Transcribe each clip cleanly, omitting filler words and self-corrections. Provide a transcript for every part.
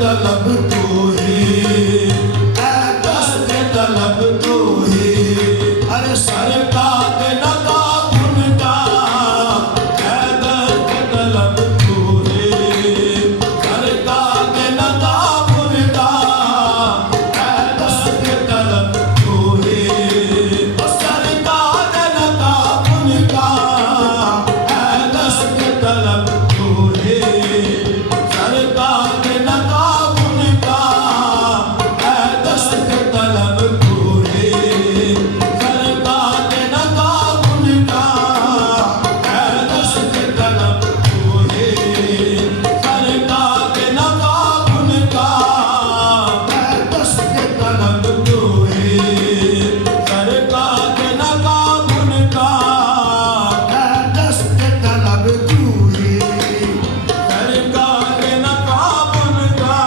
तलब तू ही, दस्त तलब तू ही। अरे सरकार के नका उनका दस्त तलब तू ही, सरकार के नका उनका दस्त तलब तू ही, सरकार के नका उनका दस्त तलब तू ही, सरकार के नका उनका दस्त तलब तू ही, सरकार के नका उनका दस्त तलब तू ही, सरकार के नका उनका दस्त तलब तू ही, सरकार के नका उनका दस्त तलब तू ही, सरकार के नकाब उनका।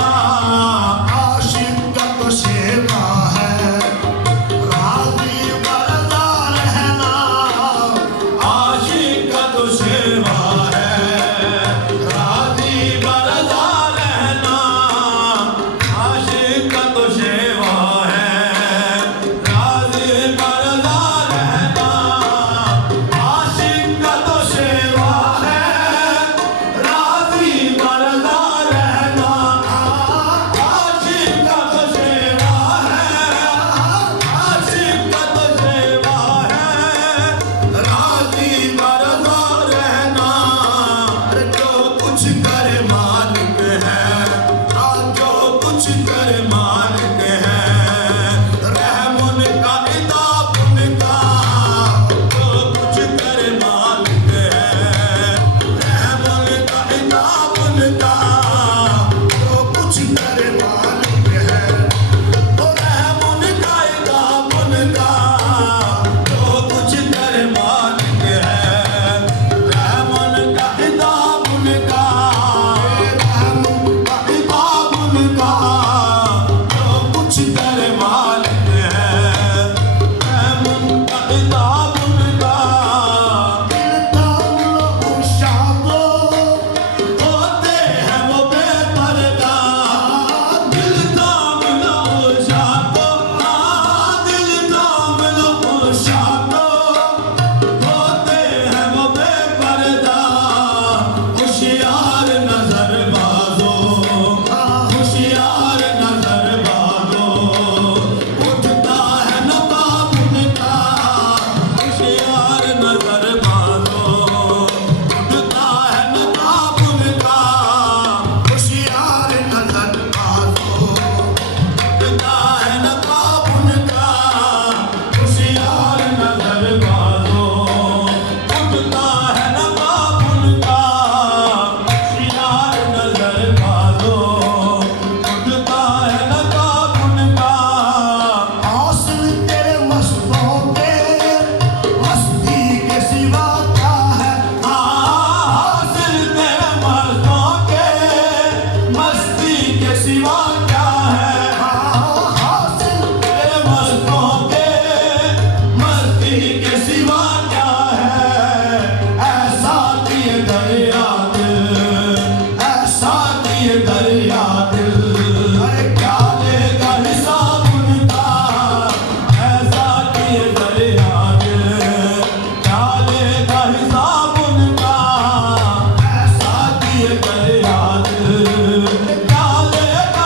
आशिक का तो सेवा है, राज़ी बरदा रहना, आशिक का तो सेवा है, राज़ी बरदा रहना, आशिक का तो सेवा है, राज़ी बरदा रहना, आशिक का तो सेवा है, राज़ी बरदा रहना, आशिक का तो सेवा है, आशिक का तो सेवा है, राज़ी बरदा रहना। जो कुछ करे मालिक है, जो कुछ करे मालिक है, रहम उनका इताब उनका, जो कुछ करे मालिक है, रहम उनका इताब उनका, जो कुछ करे मालिक है, वो रहम उनका इताब उनका, जो कुछ करे मालिक है, रहम उनका इताब उनका, रहम उनका इताब उनका, जो कुछ करे मालिक है, रहम उनका इताब उनका। होते हैं वो बेपर्दा, दिल थाम लो शाको, दिल थाम लो शाको, होते हैं वो बेपर्दा, होशियार नजर बाजो, होशियार नजर बाजो, उठता है नकाब उनका, होशियार नजर बाजो, उठता है नकाब उनका, होशियार नजर बाजो, उठता है नकाब उनका, होशियार नजर बाजो, उठता है नकाब उनका, होशियार नजर बाजो, उठता है नकाब उनका। हासिल तेरे मस्तों के, मस्ती के सिवा क्या है, हासिल तेरे मस्तों के, मस्ती के सिवा क्या है, हासिल तेरे मस्तों के, मस्ती के सिवा क्या है, ऐसा किए दरिया दिल, ऐसा किए दरिया दिल, अरे क्या लेगा हिसाब उनका, ऐसा किए दरिया दिल, क्या लेगा हिसाब उनका, ऐसा किए दरिया दिल, क्या लेगा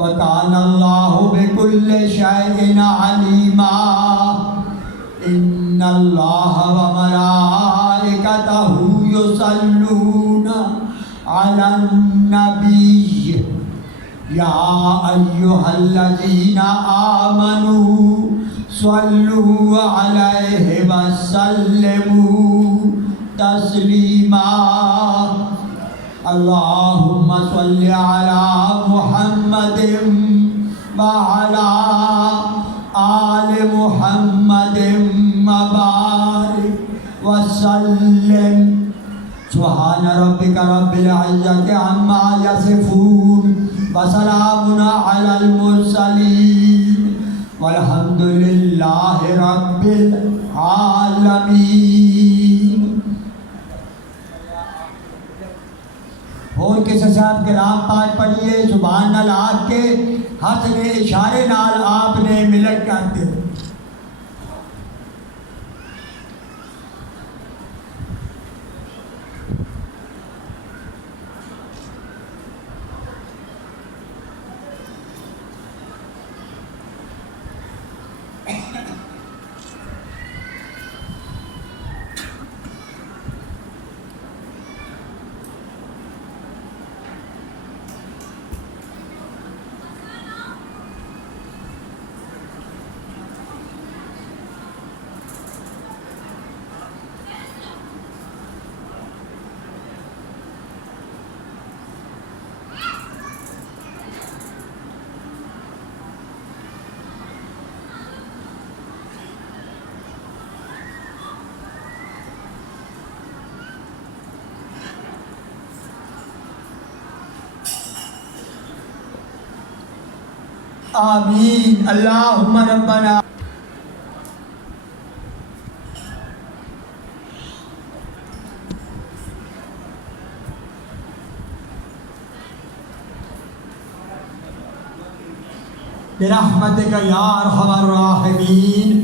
वकान अल्लाहु बिकुल्लि शैइन अलीमा इन्नल्लाह व मलाइकतहु युसल्लूना अलन नबी या अय्युहल्लज़ीना आमनू सल्लू अलैहि वसल्लिमू तस्लीमा अल्लाहुम्मा सल्लि अला मुहम्मदिन व अला आलि मुहम्मदिन व बारिक व सल्लिम सुब्हान रब्बिका रब्बिल इज्जति अम्मा यसिफून व सलामुन अलल मुरसलीन वल्हम्दुलिल्लाहि रब्बिल आलमीन। और किसी साहब के नाम पाठ पढ़िए सुभान अल्लाह के हाथ में इशारे नाल आपने मिलक करते हो। आमीन। अल्लाहुम्मा रब्बना बिरहमतिका या अरहमर राहिमीन